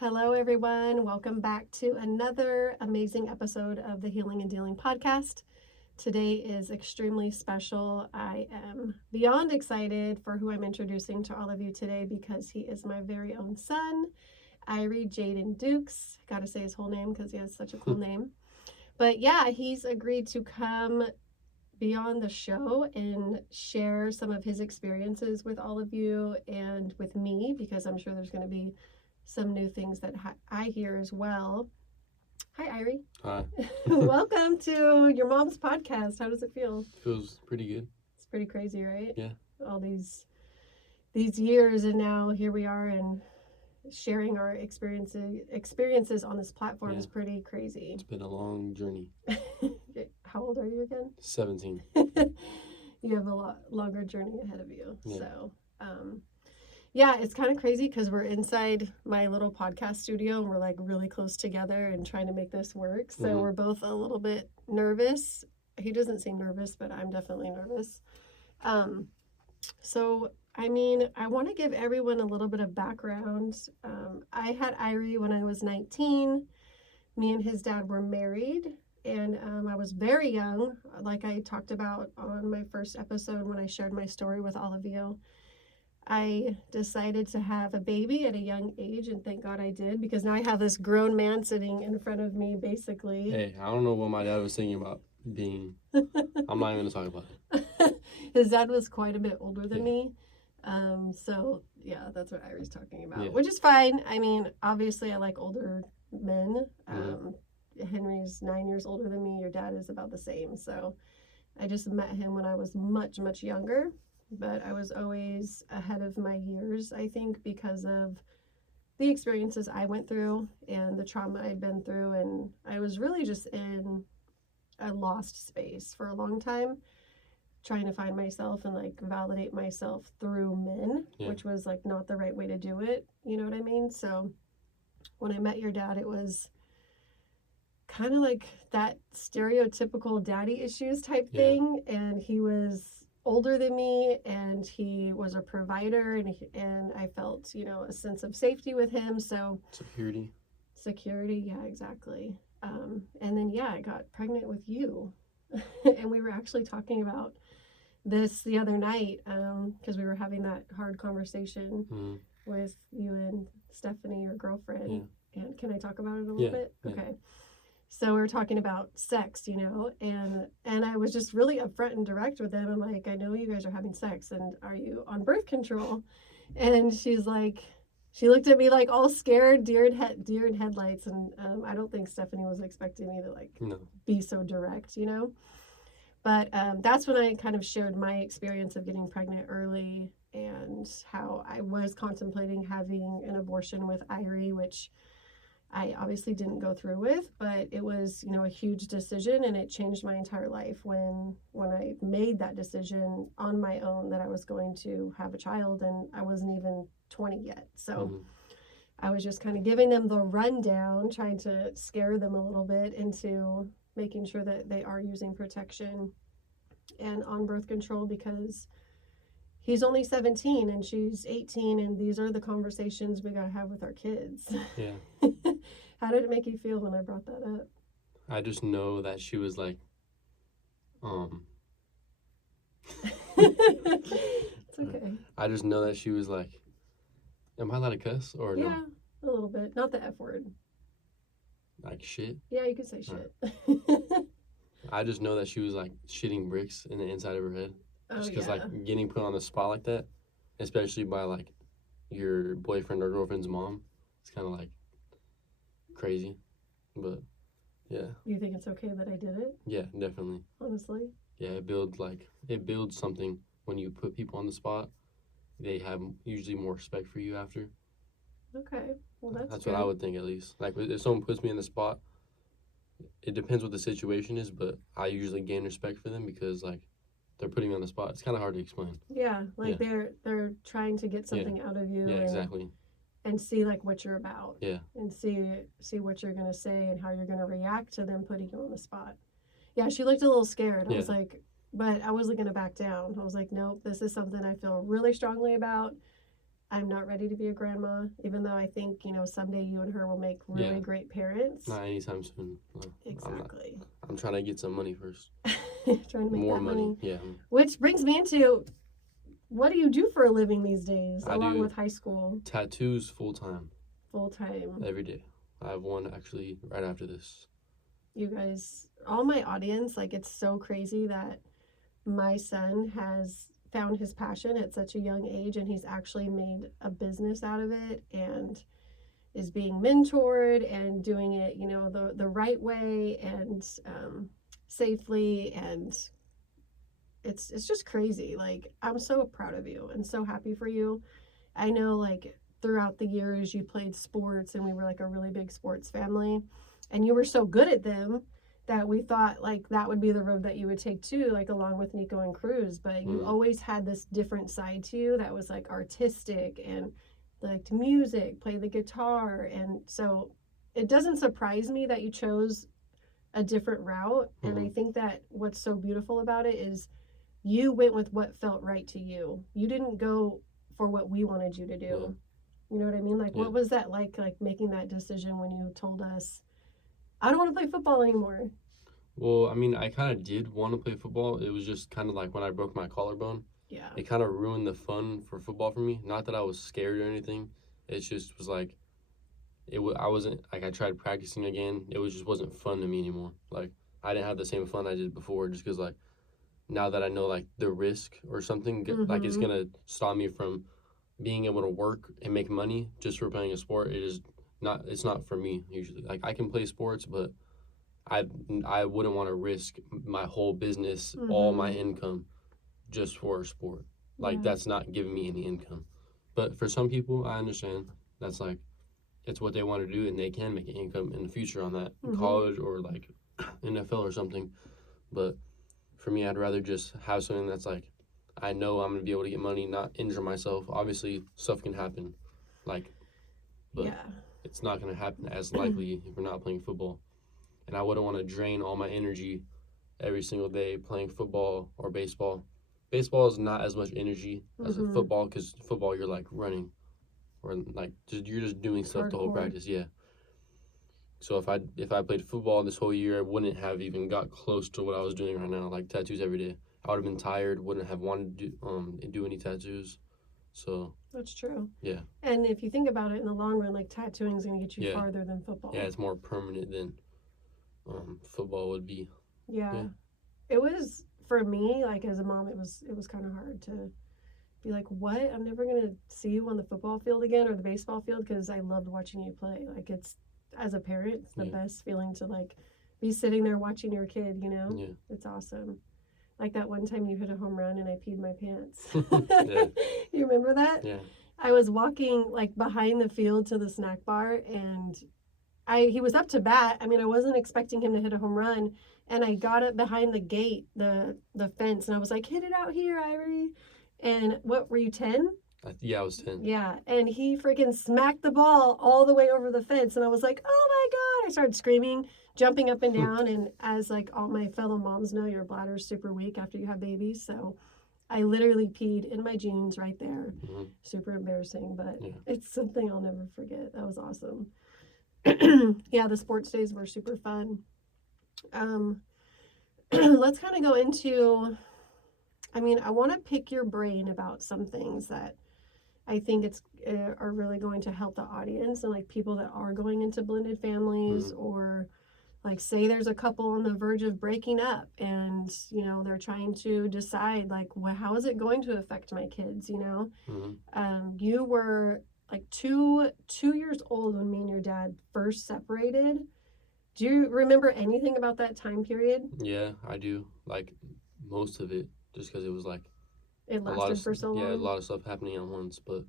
Hello, everyone. Welcome back to another amazing episode of the Healing and Dealing podcast. Today is extremely special. I am beyond excited for who I'm introducing to all of you today because he is my very own son, Irie Jaden Dukes. Got to say his whole name because he has such a cool name. But yeah, he's agreed to come beyond the show and share some of his experiences with all of you and with me, because I'm sure there's going to be some new things that I hear as well. Hi, Irie. Hi. Welcome to your mom's podcast. How does it feel? Feels pretty good. It's pretty crazy, right? Yeah. All these years, and now here we are, and sharing our experiences on this platform is pretty crazy. It's been a long journey. How old are you again? 17. You have a lot longer journey ahead of you. Yeah. So, yeah, it's kind of crazy because we're inside my little podcast studio and we're like really close together and trying to make this work. So we're both a little bit nervous. He doesn't seem nervous, but I'm definitely nervous. So, I mean, I want to give everyone a little bit of background. I had Irie when I was 19. Me and his dad were married, and I was very young, like I talked about on my first episode when I shared my story with all of you. I decided to have a baby at a young age, and thank God I did, because now I have this grown man sitting in front of me, basically. Hey, I don't know what my dad was thinking about being. I'm not even going to talk about it. His dad was quite a bit older than me. So, yeah, that's what Irie's talking about, which is fine. I mean, obviously, I like older men. Henry's 9 years older than me. Your dad is about the same. So I just met him when I was much, much younger. But I was always ahead of my years, I think, because of the experiences I went through and the trauma I'd been through. And I was really just in a lost space for a long time, trying to find myself and like validate myself through men, which was like not the right way to do it. You know what I mean? So when I met your dad, it was kind of like that stereotypical daddy issues type thing. And he was older than me, and he was a provider, and I felt, a sense of safety with him. So security, yeah, exactly. And then I got pregnant with you. And we were actually talking about this the other night, because we were having that hard conversation with you and Stephanie, your girlfriend. And can I talk about it a little bit? Okay. So we were talking about sex, and I was just really upfront and direct with them. I'm like, I know you guys are having sex, and are you on birth control? And she's like, she looked at me like all scared, deer in headlights. And I don't think Stephanie was expecting me to be so direct, But that's when I kind of shared my experience of getting pregnant early and how I was contemplating having an abortion with Irie, which I obviously didn't go through with, but it was, a huge decision, and it changed my entire life when I made that decision on my own that I was going to have a child, and I wasn't even 20 yet. So I was just kind of giving them the rundown, trying to scare them a little bit into making sure that they are using protection and on birth control, because he's only 17 and she's 18, and these are the conversations we got to have with our kids. Yeah. How did it make you feel when I brought that up? I just know that she was like, It's okay. I just know that she was like, am I allowed to cuss or no? Yeah, a little bit. Not the F word. Like shit? Yeah, you could say shit. I just know that she was like shitting bricks in the inside of her head. Just because like getting put on the spot like that, especially by like your boyfriend or girlfriend's mom, it's kind of like crazy. But yeah. You think it's okay that I did it? Yeah, definitely. Honestly? Yeah, it builds something when you put people on the spot. They have usually more respect for you after. Okay, well that's what I would think, at least. Like if someone puts me in the spot, it depends what the situation is, but I usually gain respect for them because like they're putting me on the spot. It's kind of hard to explain. Yeah, like they're trying to get something out of you. Yeah, exactly. And see like what you're about. Yeah. And see what you're gonna say and how you're gonna react to them putting you on the spot. Yeah, she looked a little scared. I was like, but I wasn't gonna back down. I was like, nope, this is something I feel really strongly about. I'm not ready to be a grandma, even though I think, someday you and her will make really great parents. Not anytime soon. No, exactly. I'm trying to get some money first. Trying to make more that money. Yeah. Which brings me into, what do you do for a living these days, I along do with high school? Tattoos full time. Full time. Every day. I have one actually right after this. You guys, all my audience, like, it's so crazy that my son has found his passion at such a young age, and he's actually made a business out of it and is being mentored and doing it, the right way and safely, and it's just crazy. Like, I'm so proud of you and so happy for you. I know, like, throughout the years you played sports, and we were like a really big sports family, and you were so good at them that we thought like that would be the road that you would take too, like along with Nico and Cruz. But you always had this different side to you that was like artistic and liked music, played the guitar. And so it doesn't surprise me that you chose a different route. And I think that what's so beautiful about it is you went with what felt right to you. You didn't go for what we wanted you to do. You know what I mean? Like, what was that like making that decision when you told us, I don't want to play football anymore? Well, I mean, I kind of did want to play football. It was just kind of like when I broke my collarbone. Yeah. It kind of ruined the fun for football for me. Not that I was scared or anything. It just was like, I wasn't, like, I tried practicing again. It just wasn't fun to me anymore. Like, I didn't have the same fun I did before, just because, like, now that I know, like, the risk or something, like, it's going to stop me from being able to work and make money just for playing a sport. It's not for me usually. Like, I can play sports, but I wouldn't want to risk my whole business, all my income, just for a sport. Like, that's not giving me any income. But for some people, I understand. That's like, it's what they want to do, and they can make an income in the future on that, in college or like NFL or something. But for me, I'd rather just have something that's like, I know I'm gonna be able to get money, not injure myself. Obviously, stuff can happen, like, but it's not gonna happen as likely if we're not playing football. And I wouldn't want to drain all my energy every single day playing football or baseball. Baseball is not as much energy as a football, because football you're like running, or like you're just doing stuff the whole practice. Yeah. So if I played football this whole year, I wouldn't have even got close to what I was doing right now, like tattoos every day. I would have been tired, wouldn't have wanted to do any tattoos. So that's true. Yeah. And if you think about it in the long run, like, tattooing is going to get you farther than football. Yeah, it's more permanent than football would be. Yeah. It was, for me, like, as a mom, it was kind of hard to be like, what? I'm never going to see you on the football field again or the baseball field, because I loved watching you play. Like, it's, as a parent, it's the best feeling to, like, be sitting there watching your kid, Yeah. It's awesome. Like that one time you hit a home run and I peed my pants. You remember that? Yeah. I was walking, like, behind the field to the snack bar, and he was up to bat. I mean, I wasn't expecting him to hit a home run, and I got up behind the gate, the fence, and I was like, hit it out here, Irie. And what were you, 10? Yeah, I was 10. Yeah, and he freaking smacked the ball all the way over the fence, and I was like, oh my God. I started screaming, jumping up and down, and as, like, all my fellow moms know, your bladder's super weak after you have babies, so I literally peed in my jeans right there. Super embarrassing, but it's something I'll never forget. That was awesome. Yeah, the sports days were super fun. Let's kind of go into, I mean, I want to pick your brain about some things that I think are really going to help the audience, and like people that are going into blended families, or like, say there's a couple on the verge of breaking up, and they're trying to decide, like, well, how is it going to affect my kids? You were like 2 years old when me and your dad first separated. Do you remember anything about that time period? Yeah, I do. Like, most of it, just because it was like it lasted for so long. Yeah, a lot of stuff happening at once, but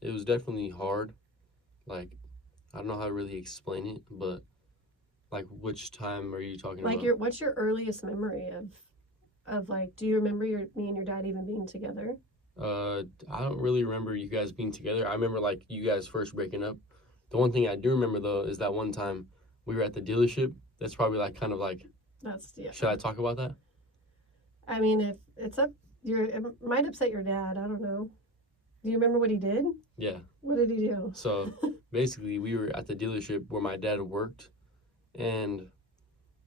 it was definitely hard. Like, I don't know how to really explain it, but like, which time are you talking about? Like, what's your earliest memory of like, do you remember me and your dad even being together? I don't really remember you guys being together. I remember, like, you guys first breaking up. The one thing I do remember, though, is that one time we were at the dealership. That's probably, like, kind of like, should I talk about that? I mean, if it's up, it might upset your dad. I don't know. Do you remember what he did? Yeah. What did he do? So basically, we were at the dealership where my dad worked, and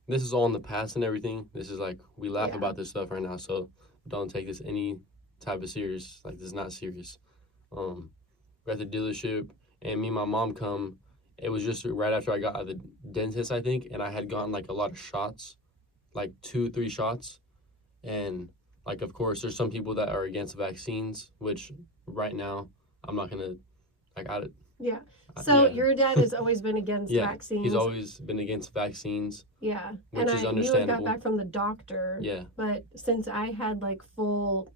this is all in the past and everything. This is like, we laugh about this stuff right now, so don't take this any type of serious. Like, this is not serious. We're at the dealership, and me and my mom come. It was just right after I got out of the dentist, I think, and I had gotten like a lot of shots, like 2-3 shots. And like, of course, there's some people that are against vaccines, which right now I'm not gonna like. Yeah. So your dad has always been against vaccines. He's always been against vaccines. Yeah, which is understandable. You had got back from the doctor. Yeah. But since I had like full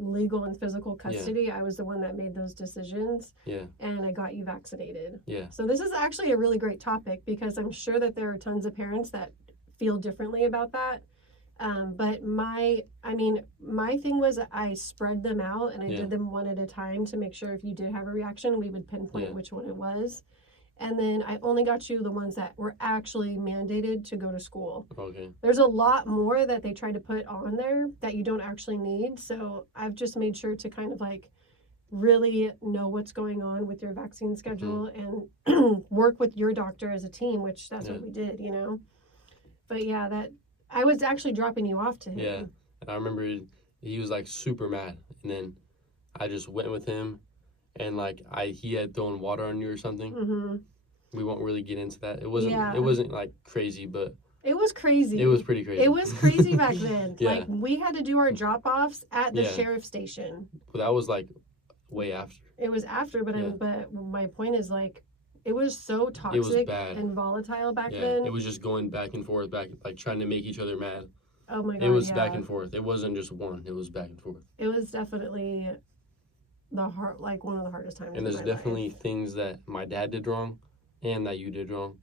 legal and physical custody, I was the one that made those decisions. Yeah. And I got you vaccinated. Yeah. So this is actually a really great topic because I'm sure that there are tons of parents that feel differently about that. But my thing was I spread them out and I did them one at a time to make sure if you did have a reaction, we would pinpoint which one it was. And then I only got you the ones that were actually mandated to go to school. Okay. There's a lot more that they try to put on there that you don't actually need. So I've just made sure to kind of like really know what's going on with your vaccine schedule and work with your doctor as a team, which that's what we did, you know. But yeah, that I was actually dropping you off to him. Yeah, and I remember he was like super mad, and then I just went with him, and like he had thrown water on you or something. Mm-hmm. We won't really get into that. It wasn't like crazy, but it was crazy. It was pretty crazy. It was crazy back then. Like we had to do our drop-offs at the sheriff's station. But that was like way after. It was after, but but my point is like it was so toxic and volatile back then. It was just going back and forth, like trying to make each other mad. Oh my God, it was back and forth. It wasn't just one. It was back and forth. It was definitely one of the hardest times. And there's definitely things that my dad did wrong, and that you did wrong,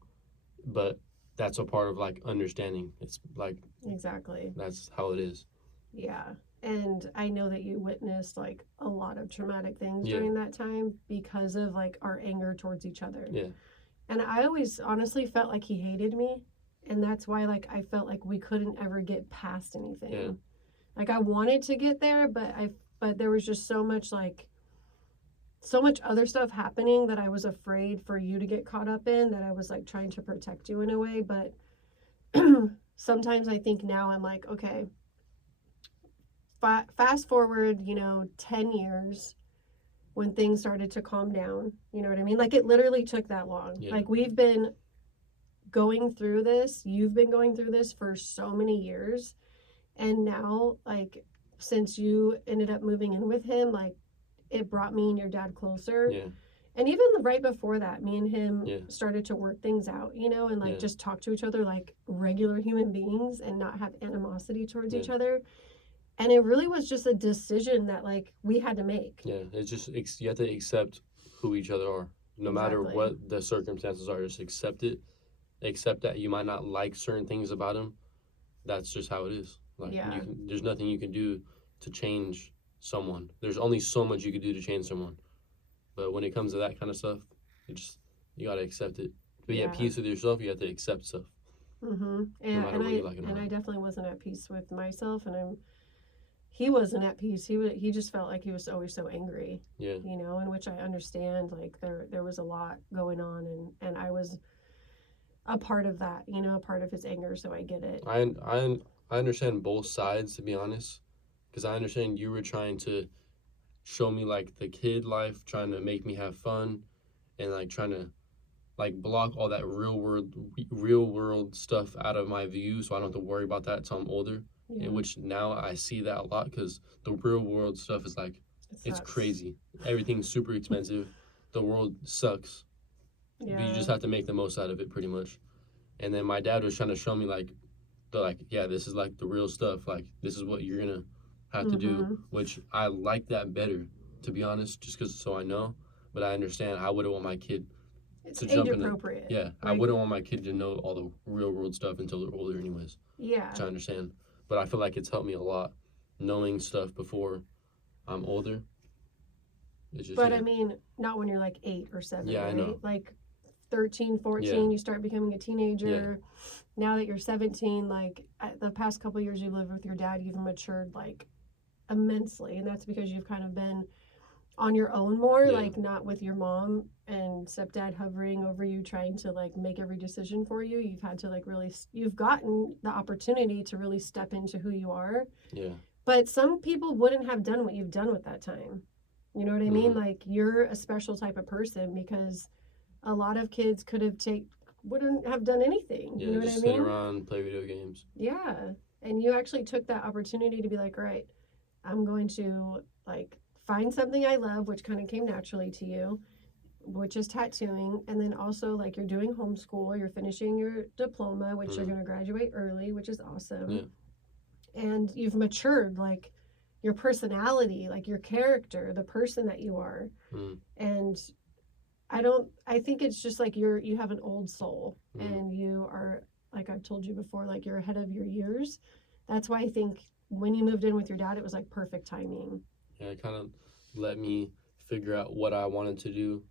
but that's a part of like understanding. It's like exactly that's how it is. Yeah. And I know that you witnessed like a lot of traumatic things during that time because of like our anger towards each other. Yeah. And I always honestly felt like he hated me. And that's why like I felt like we couldn't ever get past anything. Yeah. Like I wanted to get there, but there was just so much other stuff happening that I was afraid for you to get caught up in, that I was like trying to protect you in a way. But sometimes I think now I'm like, okay, fast forward, 10 years when things started to calm down. You know what I mean? Like it literally took that long. Yeah. Like we've been going through this. You've been going through this for so many years. And now, like, since you ended up moving in with him, like it brought me and your dad closer. Yeah. And even right before that, me and him started to work things out, and like just talk to each other like regular human beings and not have animosity towards each other. And it really was just a decision that like we had to make. Yeah, it's just you have to accept who each other are, no matter what the circumstances are. Just accept it. Accept that you might not like certain things about him. That's just how it is. Like there's nothing you can do to change someone. There's only so much you can do to change someone. But when it comes to that kind of stuff, you gotta accept it. To be at peace with yourself, you have to accept stuff. Mm-hmm. And I definitely wasn't at peace with myself, and he wasn't at peace. He just felt like he was always so angry. Yeah. In which I understand. Like there was a lot going on, and I was a part of that. A part of his anger. So I get it. I understand both sides, to be honest, because I understand you were trying to show me like the kid life, trying to make me have fun, and like trying to like block all that real world stuff out of my view, so I don't have to worry about that until I'm older. Yeah. Which now I see that a lot, because the real world stuff is like it's crazy. Everything's super expensive. The world sucks. Yeah. You just have to make the most out of it, pretty much. And then my dad was trying to show me this is like the real stuff. Like this is what you're gonna have to do, which I like that better, to be honest, just because so I know. But I understand I wouldn't want my kid to jump in. Appropriate. Yeah, right? I wouldn't want my kid to know all the real world stuff until they're older, anyways. Yeah, which I understand. But I feel like it's helped me a lot knowing stuff before I'm older. I mean, not when you're like 8 or 7. Yeah, right? I know. Like 13, 14, you start becoming a teenager. Yeah. Now that you're 17, like the past couple years you lived with your dad, you've matured like immensely, and that's because you've kind of been on your own more, Yeah. like not with your mom and stepdad hovering over you trying to like make every decision for you. You've had to like really, you've gotten the opportunity to really step into who you are. Yeah. But some people wouldn't have done what you've done with that time. You know what I mean? Mhm. Like you're a special type of person because a lot of kids wouldn't have done anything. Yeah, You know what I just mean? sit around, play video games. Yeah. And you actually took that opportunity to be like, all right, I'm going to like find something I love, which kind of came naturally to you, which is tattooing. And then also like you're doing homeschool, you're finishing your diploma, which you're Mhm. going to graduate early, which is awesome. Yeah. And you've matured, like your personality, like your character, the person that you are. Mhm. And I think it's just like you have an old soul and you are, like I've told you before, like you're ahead of your years. That's why I think when you moved in with your dad, it was like perfect timing. Yeah, it kind of let me figure out what I wanted to do,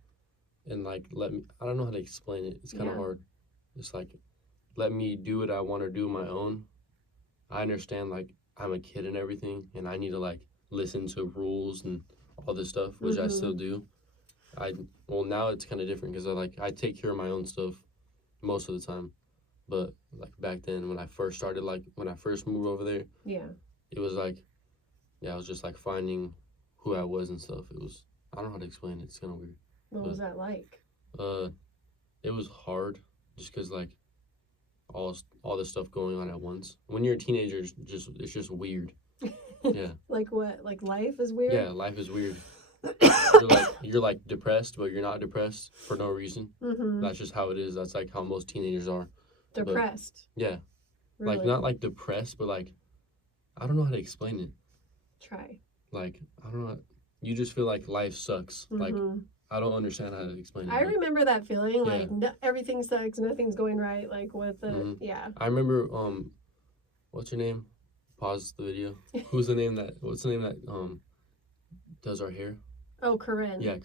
and like let me. I don't know how to explain it. It's kind of Yeah. hard. It's like let me do what I want to do on my own. I understand like I'm a kid and everything, and I need to like listen to rules and all this stuff, which I still do. Now it's kind of different because I take care of my own stuff most of the time. But like back then when I first started, like when I first moved over there, Yeah. it was like, yeah, I was just like finding who I was and stuff. It was, I don't know how to explain it. It's kind of weird. What was that like? It was hard just because like all this stuff going on at once. When you're a teenager, it's just weird. Yeah. Like what? Like life is weird? Yeah, life is weird. You're like depressed, but you're not depressed for no reason. That's just how it is. That's like how most teenagers are. Depressed. But, yeah. Really? Like not like depressed, but like I don't know how to explain it. Try. Like I don't know. You just feel like life sucks. Like I don't understand how to explain it. I remember that feeling, like everything sucks, nothing's going right, like with the I remember what's her name? Pause the video. What's the name that does our hair? Oh, Corinne. Yeah.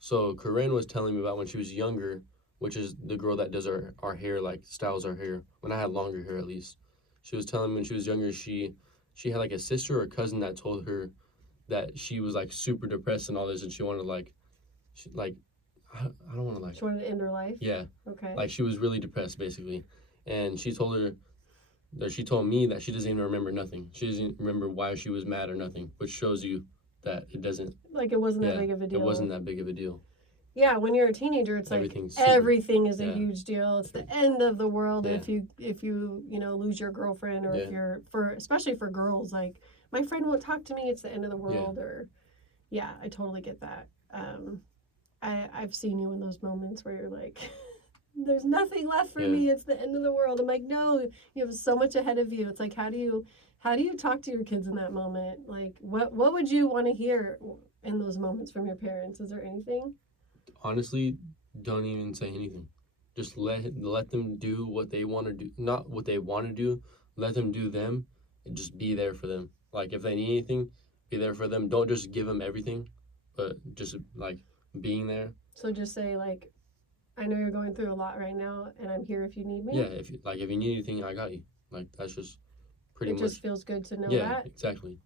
So Corinne was telling me about when she was younger, which is the girl that does our hair, like styles our hair. When I had longer hair, at least, she was telling me when she was younger, she had like a sister or a cousin that told her that she was like super depressed and all this, and she wanted I don't want to like. She wanted to end her life. Yeah. Okay. Like she was really depressed, basically, and she told me that she doesn't even remember nothing. She doesn't remember why she was mad or nothing, which shows you that it doesn't. Like it wasn't that big of a deal. It wasn't that big of a deal. Yeah, when you're a teenager, it's everything is a huge deal. It's the end of the world if you lose your girlfriend, or if you're especially for girls, like my friend won't talk to me, it's the end of the world. Or I totally get that. I've seen you in those moments where you're like, there's nothing left for me, it's the end of the world. I'm like, no, you have so much ahead of you. It's like, how do you talk to your kids in that moment? Like what would you want to hear in those moments from your parents? Is there anything? Honestly, don't even say anything. Just let them do what they want to do. Not what they want to do. Let them do them, and just be there for them. Like if they need anything, be there for them. Don't just give them everything, but just like being there. So just say like, I know you're going through a lot right now, and I'm here if you need me. Yeah, if you need anything, I got you. Like that's just pretty much. It just feels good to know that. Yeah, exactly.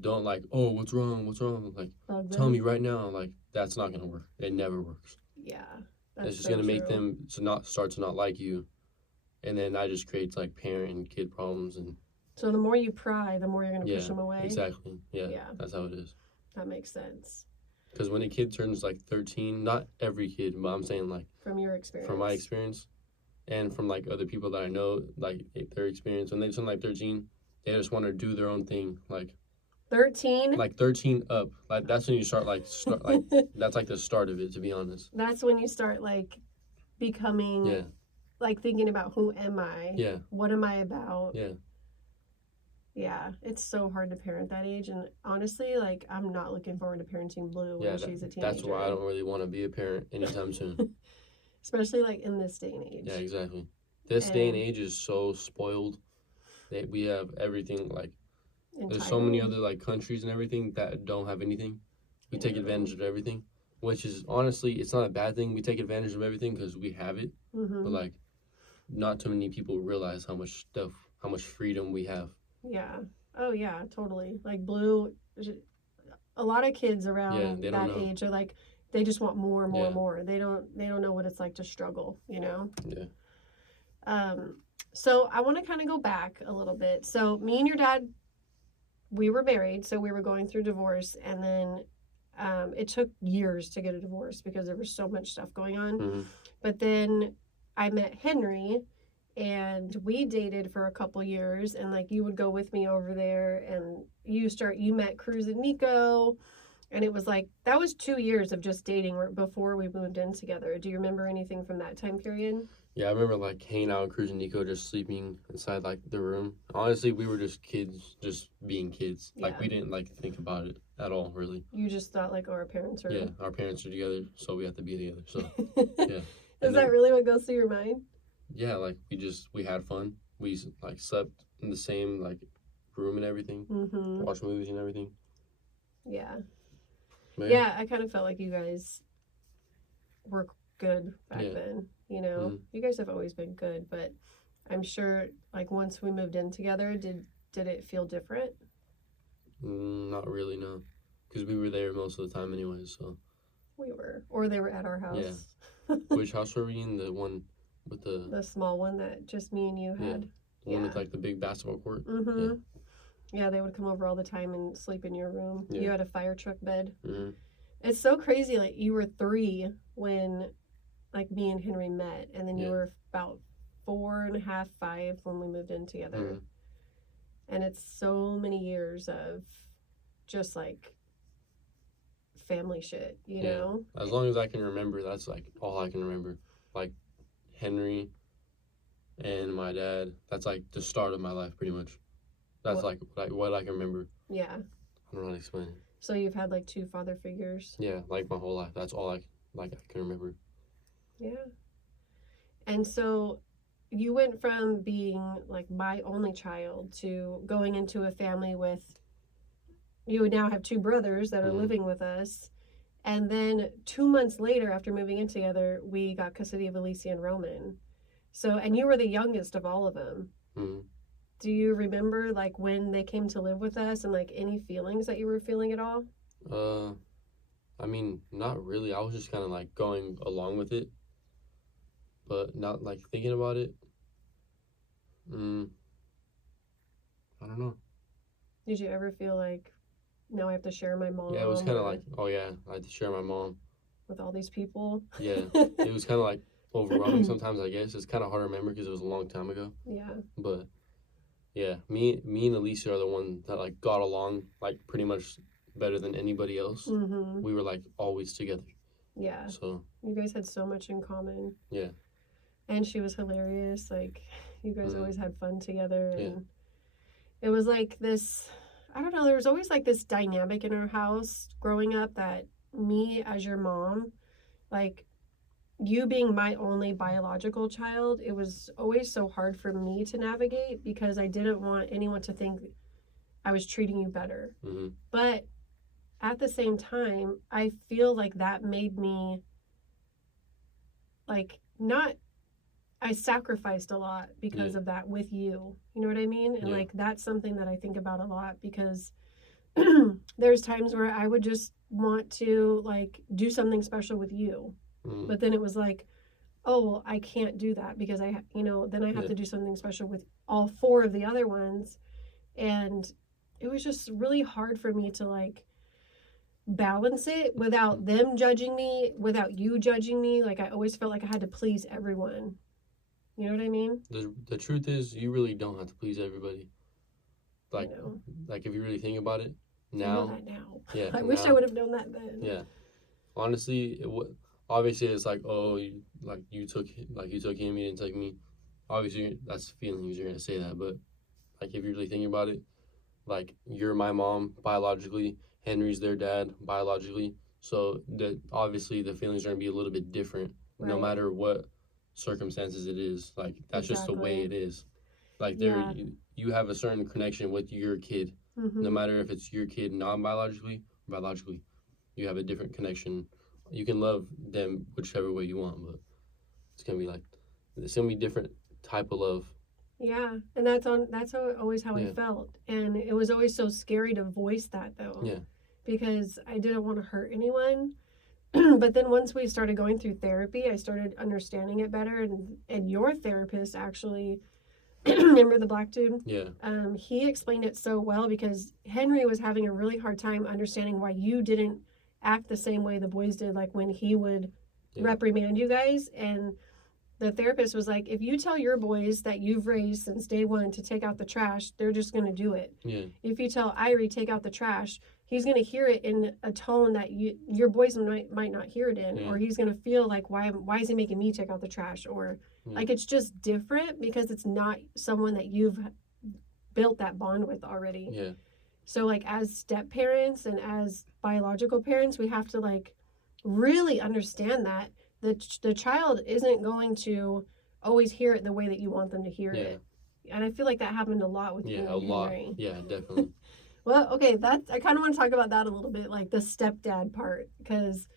Don't like, oh, what's wrong? Like, tell me right now. Like, that's not gonna work. It never works. Yeah, it's just gonna make them to not like you, and then that just creates like parent and kid problems. And so the more you pry, the more you're gonna push them away. Exactly. Yeah, that's how it is. That makes sense. Because when a kid turns like 13, not every kid, but I'm saying like from your experience, from my experience, and from like other people that I know, like their experience, when they turn like 13, they just want to do their own thing, like. 13? Like 13 up. Like that's when you start that's like the start of it, to be honest. That's when you start like becoming like thinking about who am I? Yeah. What am I about? Yeah. Yeah. It's so hard to parent that age, and honestly, like I'm not looking forward to parenting Blue when she's a teenager. That's why I don't really want to be a parent anytime soon. Especially like in this day and age. Yeah, exactly. This day and age is so spoiled that we have everything like there's so many other like countries and everything that don't have anything. We take advantage of everything, which is honestly, it's not a bad thing. We take advantage of everything because we have it. But like, not too many people realize how much freedom we have. Yeah. Oh yeah, totally. Like Blue, a lot of kids around they that don't know. age are like, they just want more and more Yeah. and more. They don't know what it's like to struggle, you know? Yeah. So I want to kind of go back a little bit. So me and your dad, we were married, so we were going through divorce, and then it took years to get a divorce because there was so much stuff going on. Mm-hmm. But then I met Henry, and we dated for a couple years, and like you would go with me over there, and you met Cruz and Nico, and it was like that was 2 years of just dating before we moved in together. Do you remember anything from that time period? Yeah, I remember like hanging out with Cruz and Nico, just sleeping inside like the room. Honestly, we were just kids, just being kids. Like we didn't like think about it at all, really. You just thought like, oh, our parents are. Yeah, our parents are together, so we have to be together. So yeah. Is that really what goes through your mind? Yeah, like we had fun. We like slept in the same like room and everything. Mm-hmm. Watched movies and everything. Yeah. But, yeah, I kind of felt like you guys were good back then. You know, you guys have always been good, but I'm sure like once we moved in together, did it feel different? Not really, no, because we were there most of the time anyways. So we were, or they were at our house. Yeah. Which house were we in? The one with the small one that just me and you had. Yeah. The one with like the big basketball court. Mm-hmm. Yeah, they would come over all the time and sleep in your room. Yeah. You had a fire truck bed. Mm-hmm. It's so crazy. Like you were 3 when, like me and Henry met, and then you were about 4.5, 5 when we moved in together. Mm-hmm. And it's so many years of just like family shit, you know? As long as I can remember, that's like all I can remember. Like Henry and my dad, that's like the start of my life pretty much. That's like what I can remember. Yeah. I don't know how to explain it. So you've had like 2 father figures? Yeah, like my whole life. That's all I can remember. Yeah. And so you went from being like my only child to going into a family with, you now have 2 brothers that are living with us. And then 2 months later, after moving in together, we got custody of Alicia and Roman. So, and you were the youngest of all of them. Mm-hmm. Do you remember like when they came to live with us and like any feelings that you were feeling at all? I mean, not really. I was just kind of like going along with it, but not like thinking about it. I don't know. Did you ever feel like, now I have to share my mom? Yeah, it was kind of like, oh yeah, I had to share my mom with all these people. Yeah, it was kind of like overwhelming sometimes. I guess it's kind of hard to remember because it was a long time ago. Yeah. But yeah, me and Alicia are the ones that like got along like pretty much better than anybody else. Mm-hmm. We were like always together. Yeah. So you guys had so much in common. Yeah. And she was hilarious. Like you guys always had fun together, and yeah. It was like this. I don't know. There was always like this dynamic in our house growing up that me as your mom, like you being my only biological child, it was always so hard for me to navigate because I didn't want anyone to think I was treating you better. Mm-hmm. But at the same time, I feel like that made me like I sacrificed a lot because of that with you. You know what I mean? And like that's something that I think about a lot because there's times where I would just want to like do something special with you. Mm. But then it was like, oh, well, I can't do that because then I have to do something special with all 4 of the other ones. And it was just really hard for me to like balance it without them judging me, without you judging me. Like I always felt like I had to please everyone. You know what I mean? The truth is, you really don't have to please everybody. Like if you really think about it, now. I know that now. Yeah. I wish I would have known that then. Yeah. Honestly, obviously it's like, oh, you took him, you didn't take me. Obviously, that's feelings you're gonna say that, but like if you really think about it, like you're my mom biologically, Henry's their dad biologically, so obviously the feelings are gonna be a little bit different, no matter what circumstances it is. Like that's just the way it is. Like you have a certain connection with your kid, no matter if it's your kid non-biologically or biologically. You have a different connection. You can love them whichever way you want, but it's gonna be different type of love. Yeah, and that's always how I felt, and it was always so scary to voice that though. Yeah. because I didn't want to hurt anyone. But then once we started going through therapy, I started understanding it better. And your therapist actually, remember the black dude? Yeah. He explained it so well because Henry was having a really hard time understanding why you didn't act the same way the boys did, like when he would reprimand you guys. And the therapist was like, if you tell your boys that you've raised since day one to take out the trash, they're just going to do it. Yeah. If you tell Irie take out the trash, he's going to hear it in a tone that your boys might not hear it in, or he's going to feel like, why is he making me take out the trash? Or like, it's just different because it's not someone that you've built that bond with already. Yeah. So like as step parents and as biological parents, we have to like really understand that the child isn't going to always hear it the way that you want them to hear it. And I feel like that happened a lot with you and Henry. Yeah, definitely. Well, okay, I kind of want to talk about that a little bit, like the stepdad part, because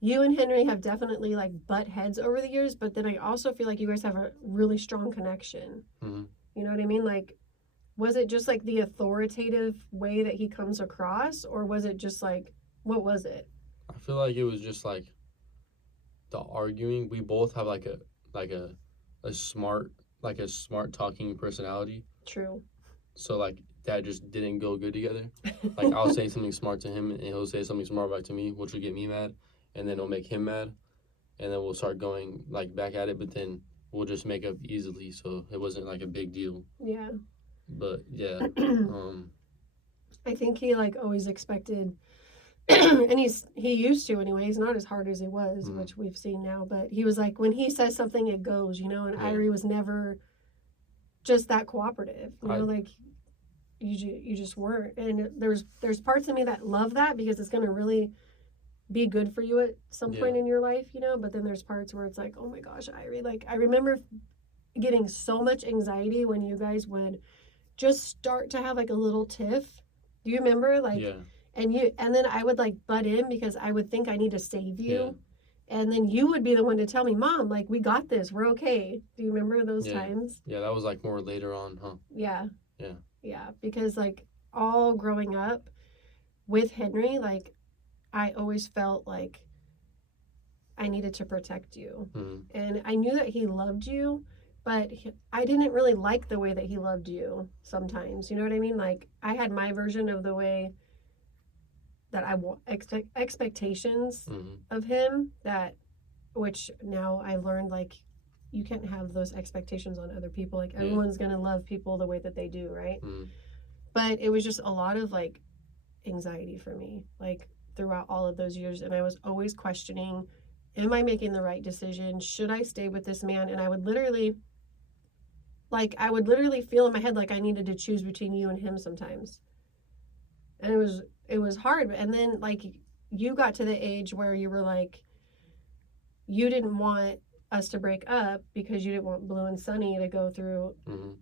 you and Henry have definitely like butt heads over the years, but then I also feel like you guys have a really strong connection. Mm-hmm. You know what I mean? Like, was it just like the authoritative way that he comes across, or was it just like, what was it? I feel like it was just like the arguing. We both have like a smart talking personality. True. So like that just didn't go good together. Like I'll say something smart to him and he'll say something smart back to me, which will get me mad, and then it'll make him mad, and then we'll start going like back at it, but then we'll just make up easily, so it wasn't like a big deal. Yeah. But yeah. I think he like always expected and he used to anyway. He's not as hard as he was, which we've seen now, but he was like, when he says something, it goes, you know, and Irie was never just that cooperative, you know, like you just weren't. And there's parts of me that love that because it's going to really be good for you at some point in your life, you know, but then there's parts where it's like, oh my gosh, Irie, like I remember getting so much anxiety when you guys would just start to have like a little tiff. Do you remember? Like, and then I would like butt in because I would think I need to save you. And then you would be the one to tell me, Mom, like, we got this. We're okay. Do you remember those times? Yeah, that was like more later on, huh? Yeah. Yeah. Yeah, because like all growing up with Henry, like I always felt like I needed to protect you. And I knew that he loved you, but I didn't really like the way that he loved you sometimes. You know what I mean? Like I had my version of the way that I want expectations of him, that which now I learned like you can't have those expectations on other people. Like everyone's gonna love people the way that they do, right? But it was just a lot of like anxiety for me, like throughout all of those years, and I was always questioning, am I making the right decision? Should I stay with this man? And I would literally feel in my head like I needed to choose between you and him sometimes. And it was hard. And then like you got to the age where you were like, you didn't want us to break up because you didn't want Blue and Sunny to go through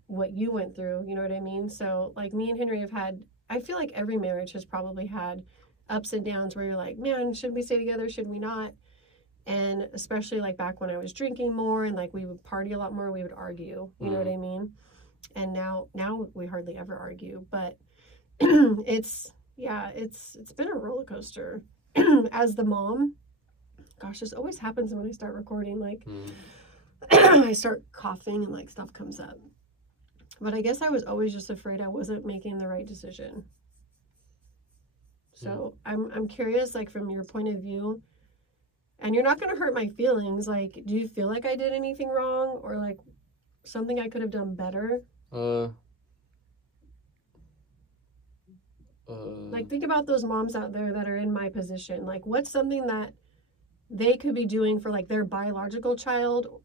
what you went through. You know what I mean? So like me and Henry have had, I feel like every marriage has probably had ups and downs where you're like, man, should we stay together? Should we not? And especially like back when I was drinking more and like we would party a lot more, we would argue. You know what I mean? And now we hardly ever argue, but it's been a roller coaster. As the mom, gosh, this always happens when I start recording, like I start coughing and like stuff comes up. But I guess I was always just afraid I wasn't making the right decision. So I'm curious, like from your point of view, and you're not going to hurt my feelings, like do you feel like I did anything wrong or like something I could have done better? Like think about those moms out there that are in my position. Like what's something that they could be doing for like their biological child,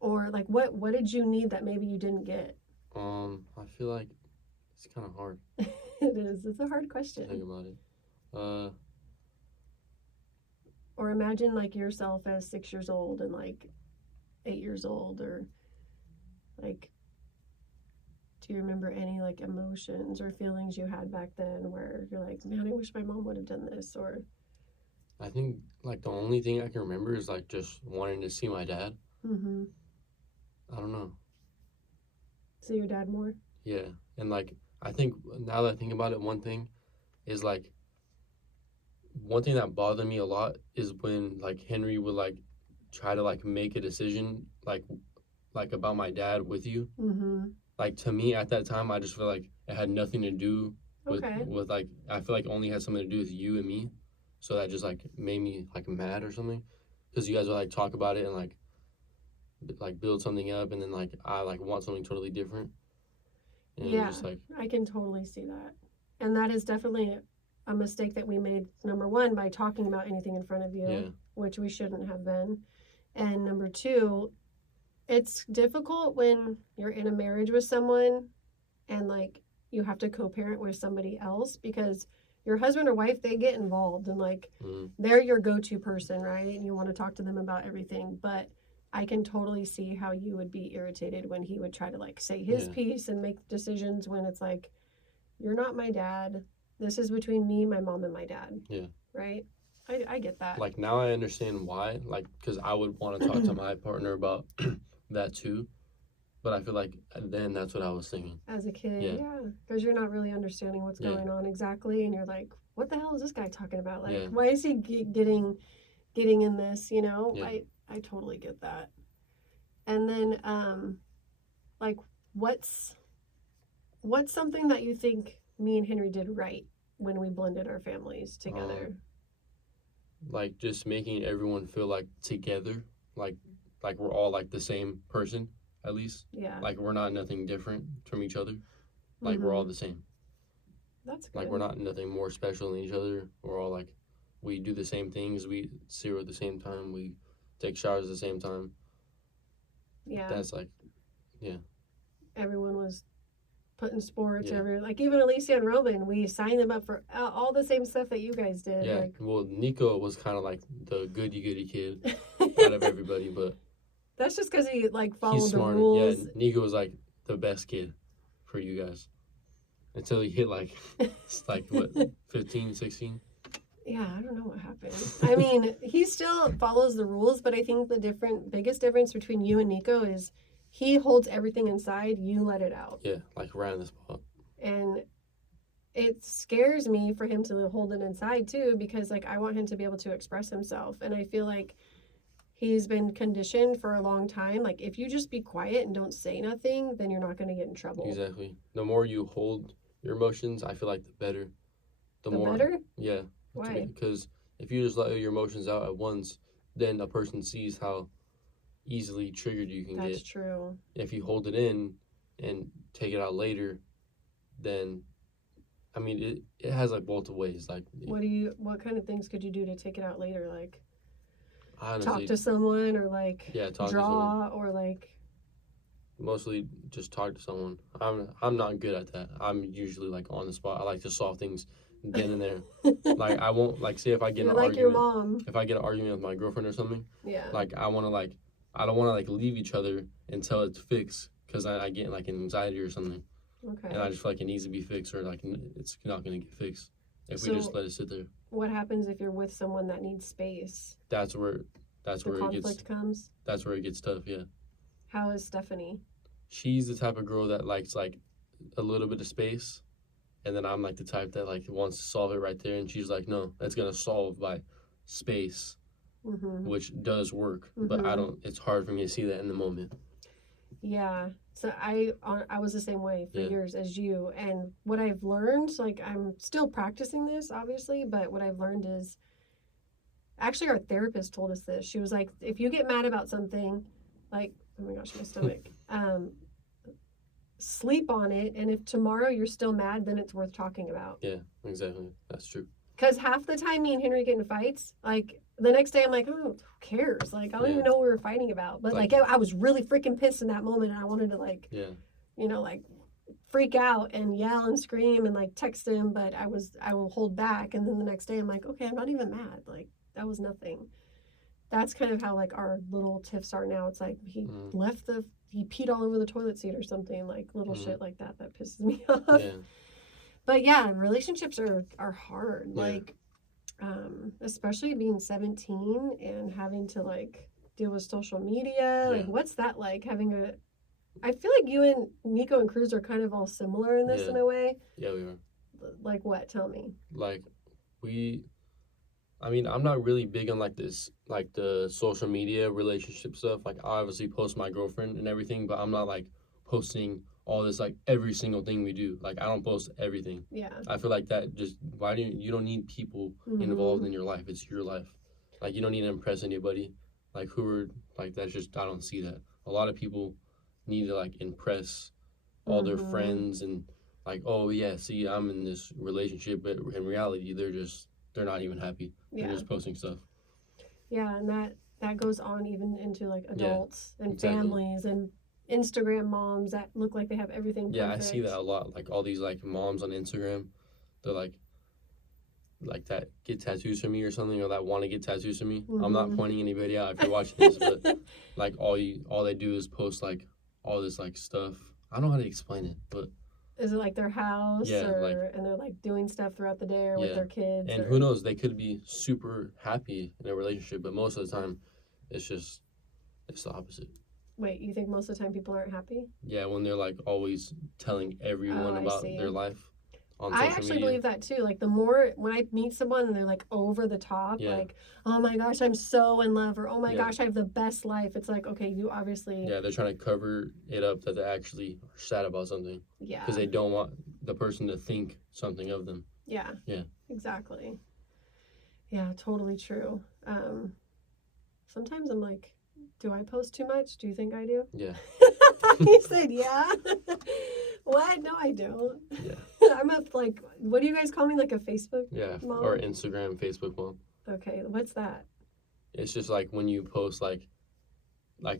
or like what did you need that maybe you didn't get? I feel like it's kind of hard. It is. It's a hard question. Think about it. Or imagine like yourself as 6 years old and like 8 years old, or like, do you remember any like emotions or feelings you had back then where you're like, man, I wish my mom would have done this? Or I think like the only thing I can remember is like just wanting to see my dad. I don't know. See your dad more? Yeah. And like I think now that I think about it, one thing is like one thing that bothered me a lot is when like Henry would like try to like make a decision like about my dad with you. Mm-hmm. Like to me at that time, I just feel like it had nothing to do Okay. with like I feel like it only had something to do with you and me, so that just like made me like mad or something, because you guys would like talk about it and like build something up, and then like I like want something totally different, and it was Yeah, just like I can totally see that. And that is definitely a mistake that we made, number one, by talking about anything in front of you, yeah which we shouldn't have been. And number two, it's difficult when you're in a marriage with someone and like you have to co-parent with somebody else, because your husband or wife, they get involved and like they're your go-to person, right? And you want to talk to them about everything. But I can totally see how you would be irritated when he would try to like say his yeah piece and make decisions when it's like, you're not my dad. This is between me, my mom, and my dad. yeah. Right? I get that. Like now I understand why, like because I would want to talk to my partner about that too, but I feel like then that's what I was thinking. As a kid, Yeah. yeah. Because you're not really understanding what's Yeah. going on exactly. And you're like, what the hell is this guy talking about? Like, Yeah. why is he getting in this, you know? Yeah. I totally get that. And then, like, what's something that you think me and Henry did right when we blended our families together? Like just making everyone feel like together, like we're all like the same person at least. Yeah. Like we're not nothing different from each other. Like we're all the same. That's good. Like we're not nothing more special than each other. We're all like, we do the same things. We cereal at the same time. We take showers at the same time. Yeah. That's like, yeah. Everyone was put in sports. Yeah. Like even Alicia and Robin, we signed them up for all the same stuff that you guys did. Yeah. Like, well, Nico was kind of like the goody kid out of everybody, but that's just because he like followed he's smart. the rules. Yeah, Nico was like the best kid for you guys until he hit like what 15, 16. Yeah, I don't know what happened. I mean, he still follows the rules, but I think the biggest difference between you and Nico is he holds everything inside, you let it out. Yeah, like right on the spot. And it scares me for him to hold it inside too, because like I want him to be able to express himself. And I feel like he's been conditioned for a long time. Like if you just be quiet and don't say nothing, then you're not going to get in trouble. Exactly. The more you hold your emotions, I feel like the better. The better? Yeah. Why? Because if you just let your emotions out at once, then a person sees how easily triggered you can get. That's true. If you hold it in and take it out later, then I mean it has like both ways. Like what kind of things could you do to take it out later? Like honestly, talk to someone, or like draw, or like mostly just talk to someone. I'm not good at that. I'm usually like on the spot. I like to solve things then and there. Like I won't like say if I get You're an like argument. your mom. If I get an argument with my girlfriend or something. Yeah. Like I don't want to like leave each other until it's fixed, because I get like an anxiety or something. Okay. And I just feel like it needs to be fixed, or like it's not gonna get fixed if we just let it sit there. What happens if you're with someone that needs space? That's where conflict comes. That's where it gets tough. Yeah. How is Stephanie? She's the type of girl that likes like a little bit of space, and then I'm like the type that like wants to solve it right there, and she's like, no, that's gonna solve by space, which does work, but I don't. It's hard for me to see that in the moment. Yeah. So I was the same way for years as you, and what I've learned, like I'm still practicing this, obviously, but what I've learned is, actually, our therapist told us this. She was like, if you get mad about something, like, oh my gosh, my stomach. Sleep on it, and if tomorrow you're still mad, then it's worth talking about. Yeah, exactly. That's true. Because half the time me and Henry get in fights, like the next day I'm like, oh, who cares? Like I don't even know what we were fighting about. But like I was really freaking pissed in that moment, and I wanted to like, you know, like freak out and yell and scream and like text him, but I will hold back, and then the next day I'm like, okay, I'm not even mad. Like that was nothing. That's kind of how like our little tiffs are now. It's like he peed all over the toilet seat or something, like little shit like that pisses me off. Yeah. But yeah, relationships are hard. Like especially being 17 and having to like deal with social media. Like what's that like, having I feel like you and Nico and Cruz are kind of all similar in this in a way. Yeah, we are. Like what? Tell me. Like we I mean, I'm not really big on like this, like the social media relationship stuff. Like, I obviously post my girlfriend and everything, but I'm not like posting all this, like every single thing we do. Like, I don't post everything. Yeah. I feel like that just, why do you don't need people involved in your life. It's your life. Like, you don't need to impress anybody. Like, who are, like, that's just, I don't see that. A lot of people need to like impress all their friends and like, oh yeah, see, I'm in this relationship, but in reality, they're not even happy. They're just posting stuff. Yeah, and that goes on even into like adults and exactly. families and Instagram moms that look like they have everything perfect. Yeah, I see that a lot. Like all these like moms on Instagram, they're like that get tattoos from me or something, or that want to get tattoos from me. I'm not pointing anybody out if you're watching this, but like all they do is post like all this like stuff. I don't know how to explain it, but is it like their house and they're like doing stuff throughout the day or with their kids? And who knows, they could be super happy in a relationship, but most of the time it's the opposite. Wait, you think most of the time people aren't happy? Yeah, when they're like always telling everyone about their life on social media. I actually believe that too. Like the more when I meet someone and they're like over the top, like, oh my gosh, I'm so in love, or oh my gosh, I have the best life. It's like, okay, you obviously. Yeah, they're trying to cover it up that they actually are sad about something. Yeah. Because they don't want the person to think something of them. Yeah. Yeah. Exactly. Yeah, totally true. Sometimes I'm like, do I post too much? Do you think I do? Yeah. You said yeah. What? No, I don't. Yeah. I'm like, what do you guys call me? Like a Facebook mom? Or Instagram, Facebook mom. Okay, what's that? It's just like when you post like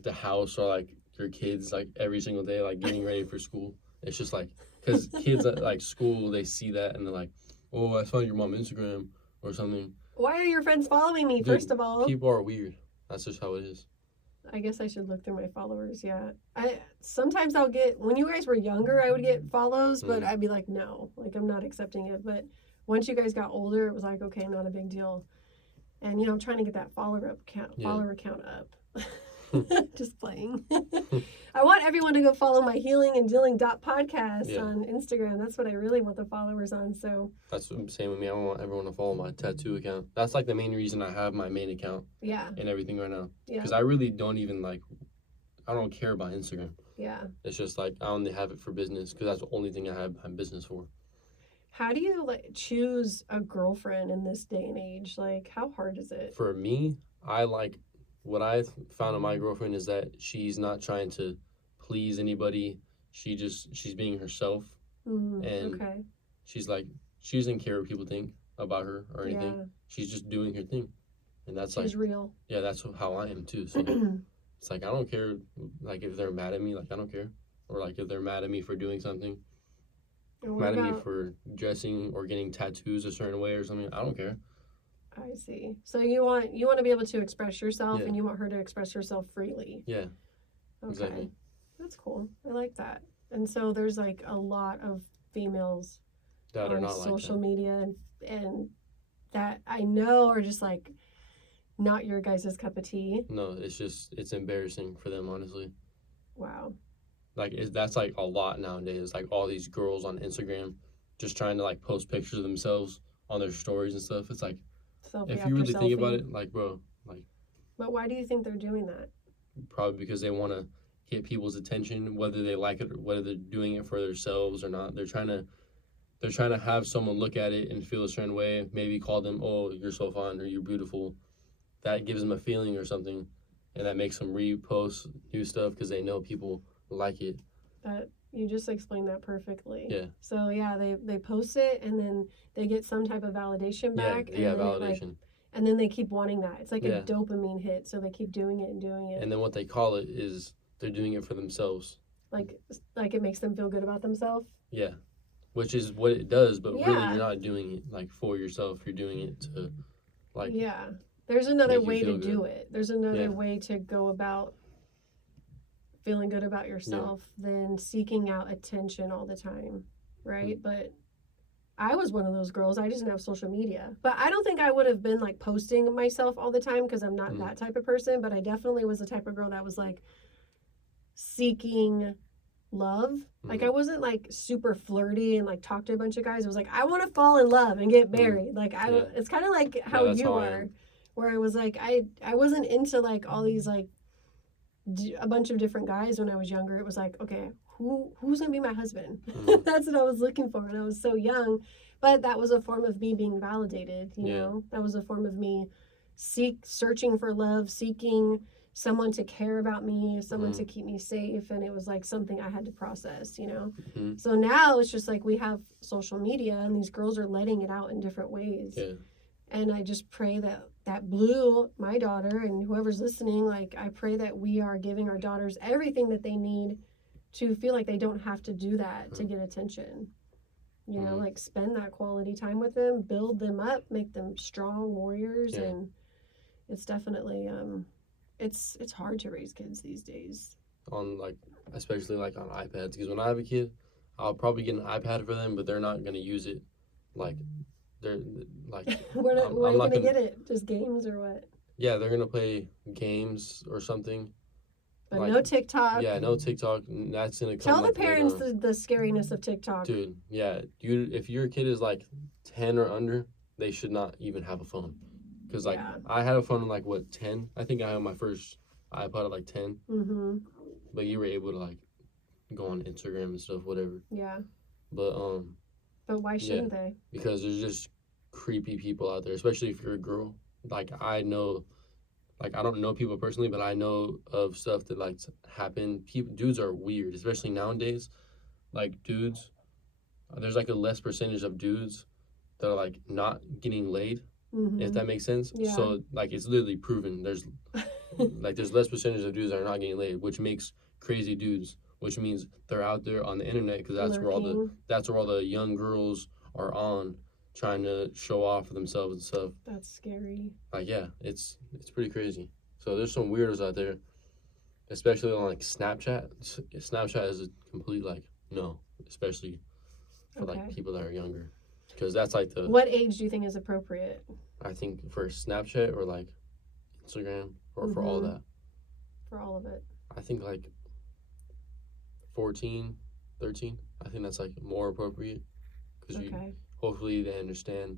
the house or like your kids like every single day, like getting ready for school. It's just like, because kids at like school, they see that and they're like, oh, I saw your mom Instagram or something. Why are your friends following me, first of all? People are weird. That's just how it is. I guess I should look through my followers, yeah. Sometimes I'll get, when you guys were younger, I would get follows, but I'd be like, no, like I'm not accepting it. But once you guys got older, it was like, okay, not a big deal. And, I'm trying to get that follower count up. Just playing. I want everyone to go follow my Healing and Dealing podcast on Instagram. That's what I really want the followers on. So that's the same with me. I want everyone to follow my tattoo account. That's like the main reason I have my main account. Yeah. And everything right now. Yeah. Because I really don't even I don't care about Instagram. Yeah. It's just like I only have it for business because that's the only thing I have my business for. How do you choose a girlfriend in this day and age? Like, how hard is it? For me, what I found in my girlfriend is that she's not trying to please anybody. She's being herself. And she's like, she doesn't care what people think about her or anything. Yeah. She's just doing her thing. And that's she's real. Yeah, that's how I am too. So it's like, I don't care, like if they're mad at me, like I don't care. Or like if they're mad at me for doing something. Mad at me for dressing or getting tattoos a certain way or something. I don't care. I see. So you want to be able to express yourself, and you want her to express herself freely. Yeah. Okay. Exactly. That's cool. I like that. And so there's like a lot of females that are not social like media and that I know are just like not your guys' cup of tea. No, it's embarrassing for them, honestly. Wow. Like that's like a lot nowadays. Like all these girls on Instagram just trying to like post pictures of themselves on their stories and stuff. It's like, if you really think about it, like, bro, like. But why do you think they're doing that? Probably because they want to get people's attention, whether they like it or whether they're doing it for themselves or not. They're trying to have someone look at it and feel a certain way. Maybe call them, oh, you're so fun or you're beautiful. That gives them a feeling or something, and that makes them repost new stuff because they know people like it. You just explained that perfectly. Yeah. So yeah, they post it and then they get some type of validation back. Yeah, validation. And then they keep wanting that. It's like a dopamine hit, so they keep doing it and doing it. And then what they call it is they're doing it for themselves. Like it makes them feel good about themselves? Yeah. Which is what it does, but really you're not doing it like for yourself. You're doing it to like. Yeah. There's another way to do it. There's another way to go about feeling good about yourself than seeking out attention all the time, right? But I was one of those girls. I just didn't have social media. But I don't think I would have been like posting myself all the time because I'm not that type of person. But I definitely was the type of girl that was like seeking love. Like, I wasn't, like, super flirty and, like, talk to a bunch of guys. It was like, I want to fall in love and get married. Like, it's kind of like how that's you how are, where I was like, I wasn't into, like, all these, like, a bunch of different guys when I was younger. It was like, okay, who's gonna be my husband? That's what I was looking for, and I was so young. But that was a form of me being validated. You know, that was a form of me searching for love, seeking someone to care about me, someone to keep me safe, and it was like something I had to process. You know, so now it's just like we have social media, and these girls are letting it out in different ways. Yeah. And I just pray that Blue, my daughter, and whoever's listening, like, I pray that we are giving our daughters everything that they need to feel like they don't have to do that to get attention. You know, like, spend that quality time with them, build them up, make them strong warriors. And it's definitely, it's hard to raise kids these days. On, like, especially, like, on iPads. Because when I have a kid, I'll probably get an iPad for them, but they're not going to use it, like... They're like, where are you gonna get it? Just games or what? Yeah, they're gonna play games or something. But like, no TikTok. Yeah, no TikTok. That's gonna come. Tell the parents the scariness of TikTok. Dude, yeah, if your kid is like 10 or under, they should not even have a phone. Because like I had a phone at like 10. I think I had my first iPod at like 10. But you were able to like go on Instagram and stuff, whatever. Yeah. But why shouldn't they? Because there's just creepy people out there, especially if you're a girl. Like, I know, like, I don't know people personally, but I know of stuff that, like, happen. Dudes are weird, especially nowadays. Like, dudes, there's, like, a less percentage of dudes that are, like, not getting laid, if that makes sense. Yeah. So, like, it's literally proven. There's less percentage of dudes that are not getting laid, which makes crazy dudes, which means they're out there on the internet because that's where all the young girls are on, trying to show off for themselves and stuff. That's scary. Like, yeah, it's pretty crazy. So there's some weirdos out there, especially on like Snapchat. Snapchat is a complete like no, especially for like people that are younger, because that's like the. What age do you think is appropriate? I think for Snapchat or like Instagram or for all that. For all of it. I think like 14, 13. I think that's like more appropriate because hopefully they understand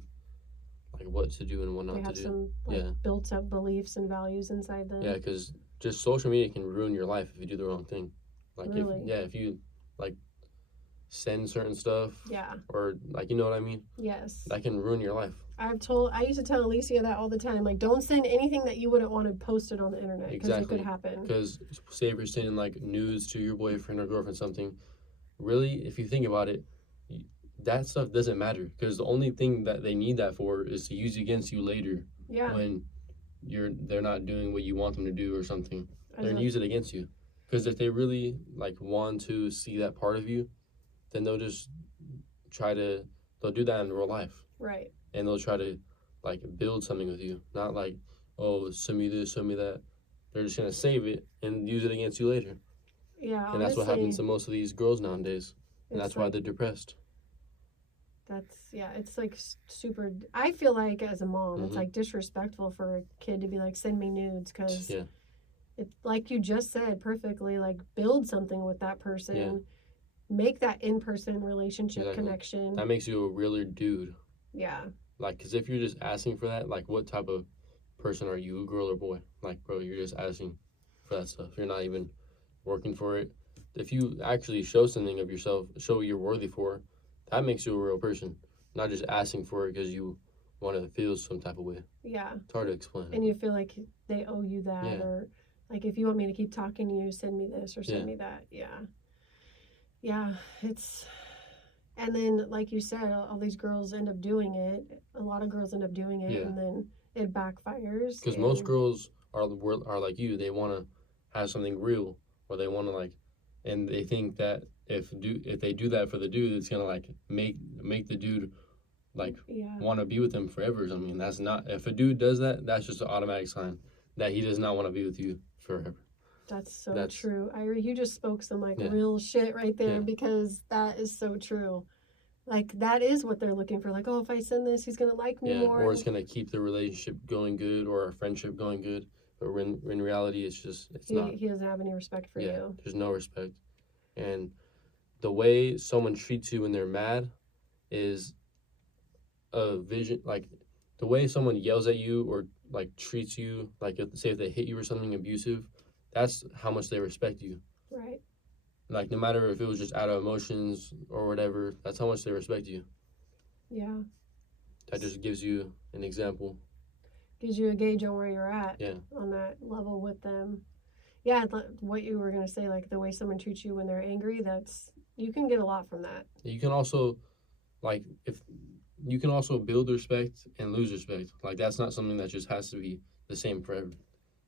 like what to do and what not to do. They have some built up beliefs and values inside them. Yeah, because just social media can ruin your life if you do the wrong thing. Like if you like send certain stuff. Yeah. Or like, you know what I mean? Yes. That can ruin your life. I used to tell Alicia that all the time. Like, don't send anything that you wouldn't want to post it on the internet because it could happen. Because say if you're sending like nudes to your boyfriend or girlfriend, something, really, if you think about it, that stuff doesn't matter because the only thing that they need that for is to use against you later. Yeah. When they're not doing what you want them to do or something, they're gonna use it against you. Because if they really like want to see that part of you, then they'll just they'll do that in real life. Right. And they'll try to like build something with you, not like, oh, send me this, send me that. They're just gonna save it and use it against you later. Yeah. And that's what happens to most of these girls nowadays, and that's why they're depressed. It's like super. I feel like as a mom, it's like disrespectful for a kid to be like, send me nudes, because it's like you just said perfectly, like build something with that person. Yeah. Make that in-person relationship connection. That makes you a realer dude. Yeah. Like, because if you're just asking for that, like, what type of person are you, girl or boy? Like, bro, you're just asking for that stuff. You're not even working for it. If you actually show something of yourself, show what you're worthy for, that makes you a real person. Not just asking for it because you want to feel some type of way. Yeah. It's hard to explain. And you feel like they owe you that, or like, if you want me to keep talking to you, send me this or send me that. Yeah. Yeah, and then, like you said, all these girls end up doing it. A lot of girls end up doing it, and then it backfires. Because most girls are like you. They want to have something real, or they want to like, and they think that if they do that for the dude, it's gonna like make the dude like want to be with them forever or something. That's not. If a dude does that, that's just an automatic sign that he does not want to be with you forever. That's so true. Irie, you just spoke some like real shit right there, because that is so true. Like, that is what they're looking for. Like, oh, if I send this, he's going to like me more. Or it's going to keep the relationship going good or our friendship going good. But in reality, it's not. He doesn't have any respect for you. There's no respect. And the way someone treats you when they're mad is a vision. Like the way someone yells at you or like treats you, like say if they hit you or something abusive, that's how much they respect you. Right. Like no matter if it was just out of emotions or whatever, that's how much they respect you. Yeah. That just gives you an example. Gives you a gauge on where you're at. Yeah. On that level with them. Yeah, what you were gonna say, like the way someone treats you when they're angry, that's you can get a lot from that. You can also, like, if you can also build respect and lose respect. Like that's not something that just has to be the same forever.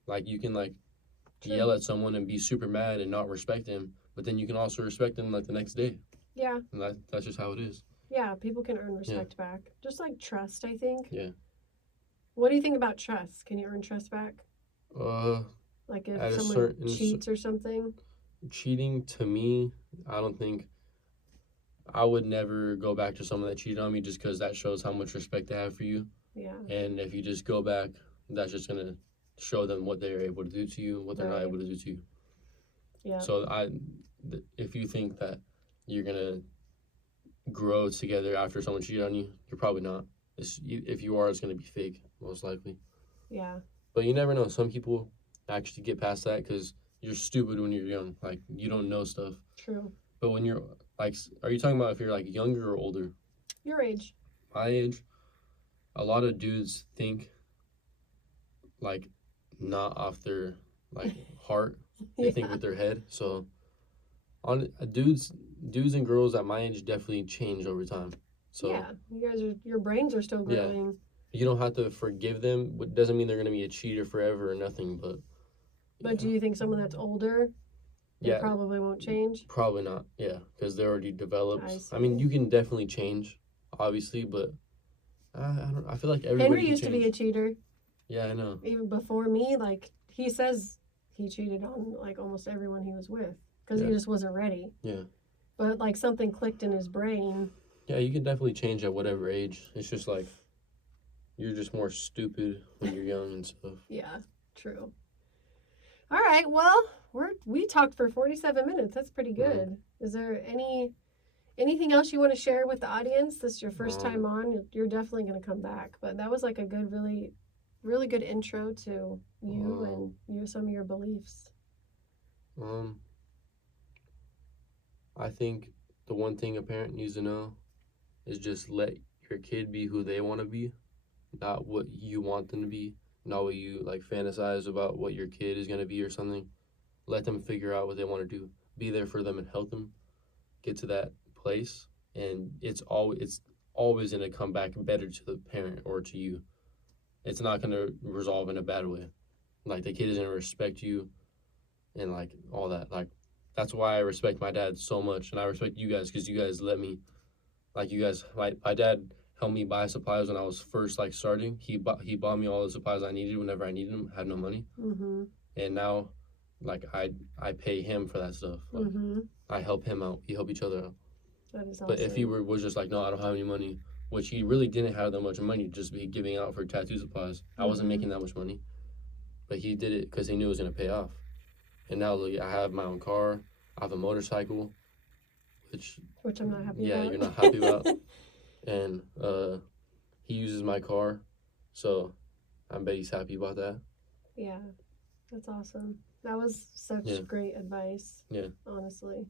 Like you can like yell at someone and be super mad and not respect them, but then you can also respect them like the next day. Yeah. And that's just how it is. Yeah, people can earn respect back. Just like trust, I think. Yeah. What do you think about trust? Can you earn trust back? Like if someone cheats or something? Cheating, to me, I don't think, I would never go back to someone that cheated on me just because that shows how much respect they have for you. Yeah. And if you just go back, that's just going to show them what they're able to do to you, what they're not able to do to you. Yeah. So if you think that you're going to grow together after someone cheated on you, you're probably not. If you are, it's going to be fake, most likely. Yeah. But you never know. Some people actually get past that because you're stupid when you're young. Like, you don't know stuff. True. But when you're, like, are you talking about if you're, like, younger or older? Your age. My age. A lot of dudes think, like, not off their, like, heart. They think with their head. So, dudes and girls at my age definitely change over time. So yeah, your brains are still growing. Yeah. You don't have to forgive them. It doesn't mean they're going to be a cheater forever or nothing, but... But do you think someone that's older, they probably won't change? Probably not, yeah, because they're already developed. I mean, you can definitely change, obviously, but I feel like everybody Henry used to be a cheater. Yeah, I know. Even before me, like, he says he cheated on, like, almost everyone he was with because he just wasn't ready. Yeah. But, like, something clicked in his brain. Yeah, you can definitely change at whatever age. It's just, like, you're just more stupid when you're young and stuff. Yeah, true. All right, well, we talked for 47 minutes. That's pretty good. Is there anything else you want to share with the audience? This is your first time on. You're definitely going to come back. But that was like a good, really, really good intro to you and some of your beliefs. I think the one thing a parent needs to know is just let your kid be who they want to be, not what you want them to be. Not what you like fantasize about what your kid is going to be or something. Let them figure out what they want to do. Be there for them and help them get to that place. And it's always going to come back better to the parent or to you. It's not going to resolve in a bad way. Like the kid is going to respect you and like all that. Like that's why I respect my dad so much. And I respect you guys because you guys let me, like you guys, like my dad helped me buy supplies when I was first like starting. He bought me all the supplies I needed whenever I needed them. I had no money, and now, like I pay him for that stuff. Like, I help him out. We help each other out. That is awesome. But if he was just like, no, I don't have any money, which he really didn't have that much money, just be giving out for tattoo supplies. I wasn't making that much money, but he did it because he knew it was gonna pay off. And now look, I have my own car. I have a motorcycle, which I'm not happy about. Yeah, you're not happy about. And he uses my car, so I bet he's happy about that. Yeah, that's awesome. That was such great advice. Yeah, honestly.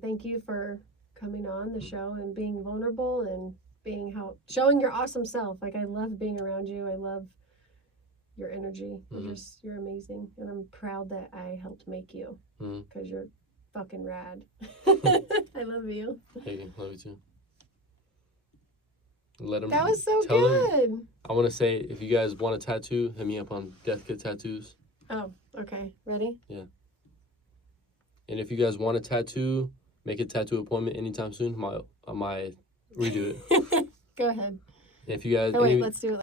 Thank you for coming on the show and being vulnerable and showing your awesome self. Like I love being around you. I love your energy. You're amazing, and I'm proud that I helped make you because you're fucking rad. I love you. Hey, love you too. That was so good. I want to say, if you guys want a tattoo, hit me up on Death Kit Tattoos. Oh, okay. Ready? Yeah. And if you guys want a tattoo, make a tattoo appointment anytime soon. My redo it. Go ahead. If you guys... Oh, wait, let's do it.